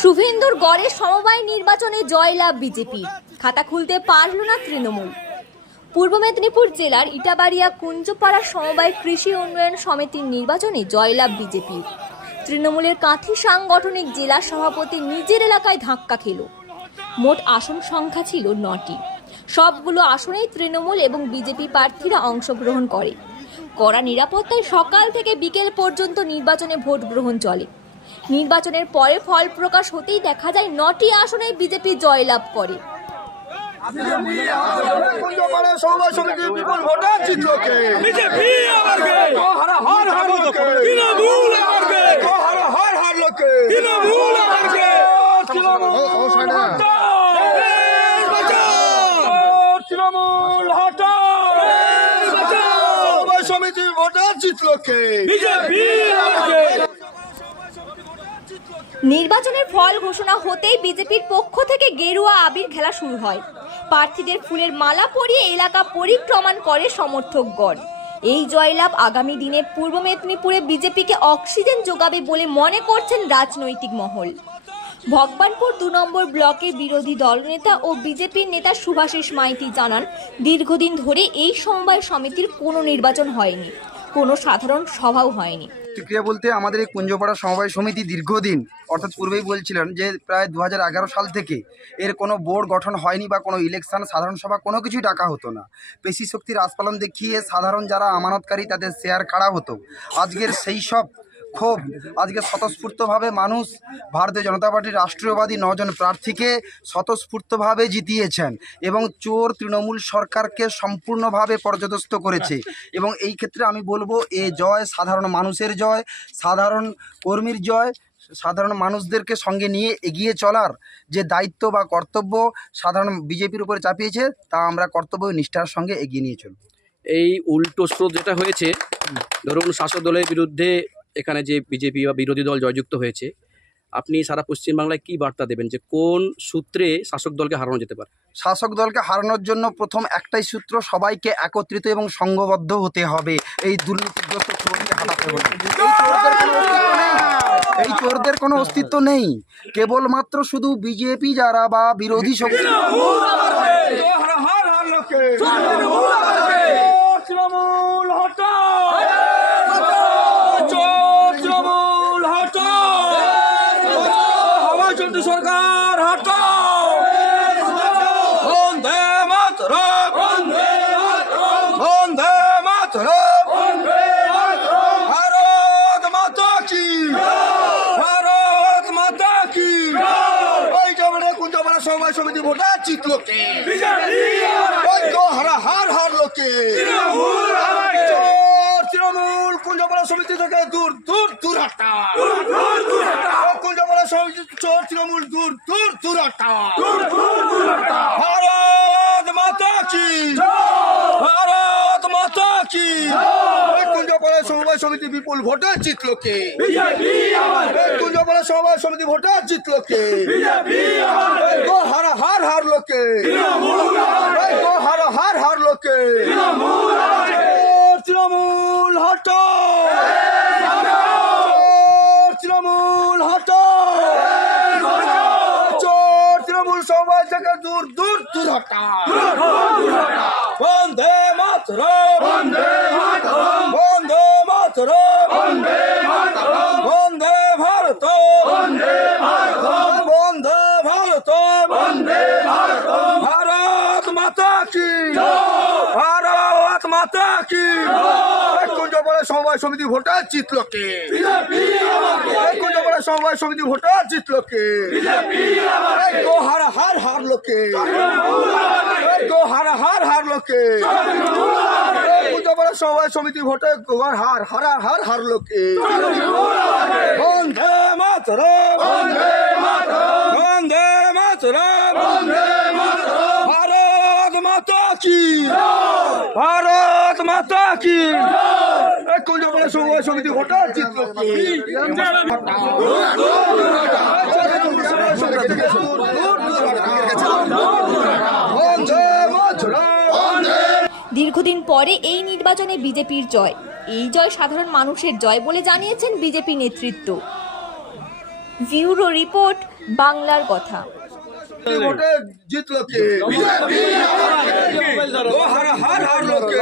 শুভেন্দুর গড়ে সমবায় নির্বাচনে জয়লাভ বিজেপি। খাতা খুলতে পারল না তৃণমূল। পূর্ব মেদিনীপুর জেলার ইটাবাড়িয়া কুঞ্জপাড়া সমবায় কৃষি উন্নয়ন সমিতির নির্বাচনে জয়লাভ বিজেপি। তৃণমূলের কাঁথি সাংগঠনিক জেলা সভাপতি নিজের এলাকায় ধাক্কা খেল। মোট আসন সংখ্যা ছিল নটি। সবগুলো আসনেই তৃণমূল এবং বিজেপি প্রার্থীরা অংশগ্রহণ করে। কড়া নিরাপত্তায় সকাল থেকে বিকেল পর্যন্ত নির্বাচনে ভোট গ্রহণ চলে। নির্বাচনের পরে ফল প্রকাশ হতেই দেখা যায় নটি আসনে বিজেপি জয়লাভ করে। কুঞ্জপাড়া সমবায় সমিতির বিপুল ভোটে জিতলোকে বিজেপি নির্বাচনের ফল ঘোষণা হতেই বিজেপির পক্ষ থেকে গেরুয়া আবির খেলা শুরু হয়। প্রার্থীদের ফুলের মালা পরিয়ে এলাকা পরিক্রমণ করে সমর্থকগণ। এই জয়লাভ আগামী দিনে পূর্ব মেদিনীপুরে বিজেপিকে অক্সিজেন যোগাবে বলে মনে করছেন রাজনৈতিক মহল। ভগবানপুর দু নম্বর ব্লকে বিরোধী দলনেতা ও বিজেপির নেতা সুভাষিস মাইতি জানান, দীর্ঘদিন ধরে এই সমবায় সমিতির কোনো নির্বাচন হয়নি। কোনো সাধারণ সভাও হয়নি। প্রতিক্রিয়া বলতে আমাদের এই কুঞ্জপাড়া সমবায় সমিতি দীর্ঘদিন, অর্থাৎ পূর্বেই বলছিলেন যে প্রায় দু হাজার এগারো সাল থেকে এর কোনো বোর্ড গঠন হয়নি বা কোনো ইলেকশন সাধারণ সভা, কোনো কিছুই ডাকা হতো না। পেশি শক্তির আস্পালন দেখিয়ে সাধারণ যারা আমানতকারী তাদের শেয়ার কাড়া হতো। আজকের সেই সব ক্ষোভ আজকে স্বতঃস্ফূর্তভাবে মানুষ ভারতীয় জনতা পার্টির রাষ্ট্রীয়বাদী নজন প্রার্থীকে স্বতঃস্ফূর্তভাবে জিতিয়েছেন এবং চোর তৃণমূল সরকারকে সম্পূর্ণভাবে পর্যদস্ত করেছে। এবং এই ক্ষেত্রে আমি বলব এ জয় সাধারণ মানুষের জয় সাধারণ কর্মীর জয় সাধারণ মানুষদেরকে সঙ্গে নিয়ে এগিয়ে চলার যে দায়িত্ব বা কর্তব্য সাধারণ বিজেপির উপরে চাপিয়েছে তা আমরা কর্তব্য নিষ্ঠার সঙ্গে এগিয়ে নিয়ে চলব। এই উল্টো স্রোত যেটা হয়েছে ধরুন শাসক দলের বিরুদ্ধে এখানে যে বিজেপি বা বিরোধী দল জয়যুক্ত হয়েছে আপনি সারা পশ্চিমবাংলায় কি বার্তা দেবেন যে কোন সূত্রে শাসক দলকে হারানো যেতে পারে? শাসক দলকে হারানোর জন্য প্রথম একটাই সূত্র সবাইকে একত্রিত এবং সংঘবদ্ধ হতে হবে। এই দুর্নীতিগ্রস্ত চোরকে হারাতে হবে। এই চোরদের কোনো অস্তিত্ব নেই। এই চোরদের কোনো অস্তিত্ব নেই। কেবলমাত্র শুধু বিজেপি যারা বা বিরোধী শক্তি হারা হার হার লোকে তৃণমূল হটাও চোর তৃণমূল হটাও চন্দ্র সরকার হটাও। বন্দে মাতরম। বন্দে মাতরম। ভারত মাতা কি? ভারত মাতা কি? ওই জমানে কুঞ্জমানা সমবায় সমিতি ভোটে জিতলোকে ওই গো হারা হার লোকে তৃণমূল কুঞ্জমানা সমিতি থেকে দূর দূর দূর হাটা ও কুঞ্জমানা সমিতি তৃণমূল দূর দূর দূর হাটা ভারত মাতা কি? ভারত মাতা কি? কুঞ্জপাড়া সমবায় সমিতি বিপুল ভোটে জিতলোকে এই কুঞ্জপাড়া সমবায় সমিতি ভোটে গো হার হার লোকে এই গো হারা হার হার লোকে চোর তৃণমূল হটো চোর তৃণমূল, হটো। সমবায় থেকে দূর দূর দূর হটা। বন্দে ভারত বন্দে ভারত বন্দে ভারত বন্দে ভারত ভারত মাতা কি? ভারত মাতা কি? কুঞ্জপাড়া সমবায় সমিতি ভোটে জিতলোকে এই কুঞ্জপাড়া সমবায় সমিতি ভোটে জিতলোকে এই গো হার হার হার লোকে এই গো হার হার হার লোকে কুঞ্জপাড়া সমবায় সমিতি ভোটে গোয়ার হার হারা হার হার লোকে বন্দে মাতরম। বন্দে মাতরম। মাতা কি? ভারত মাতা কি? সমিতি ভোটে জিতলোকে বন্দে মাতরম দীর্ঘদিন পরে এই নির্বাচনে বিজেপির জয়। এই জয় সাধারণ মানুষের জয় বলে জানিয়েছেন বিজেপি নেতৃত্ব। জিউরো রিপোর্ট, বাংলার কথা। ভোটে জিতলো কে? ও হার হার হারলো কে